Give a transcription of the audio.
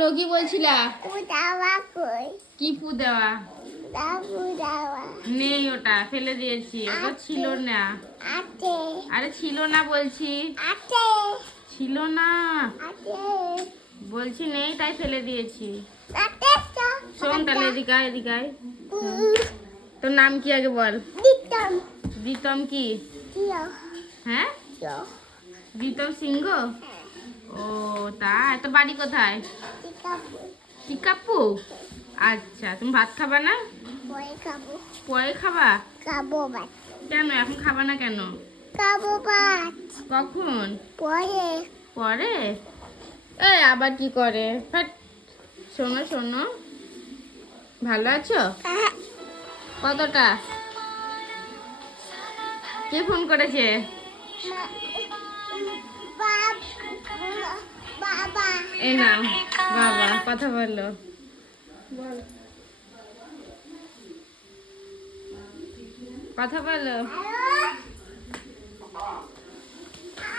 বলো কি বলছিলা? দাওয়া কই? কি পু দেওয়া? দাওয়া নেই, ওটা ফেলে দিয়েছি, ওটা ছিল না। আছে আরে ছিল না বলছি, আছে ছিল না আছে বলছি, নেই তাই ফেলে দিয়েছি। আছে শোন তাহলে এদিকে আয়, এদিকে আয়। তোর নাম কি আগে বল? দিতাম প্রীতম কি? দিও হ্যাঁ, দিও প্রীতম সিংহ। ও তাই, তো বাড়ি কোথায়? দিকাবু টিকাপু। আচ্ছা, তুমি ভাত খাবা না? পরে খাবো পরে খাবা? খাবো ভাত কেন এখন খাবা না কেন? খাবো ভাত কখন? পরে পরে? এই আবার কি করে? হাট। শোনো শোনো, ভালো আছো? কতটা? কে ফোন করেছে? বাবা এ নাও, বাবা কথা বললো। কথা বলো।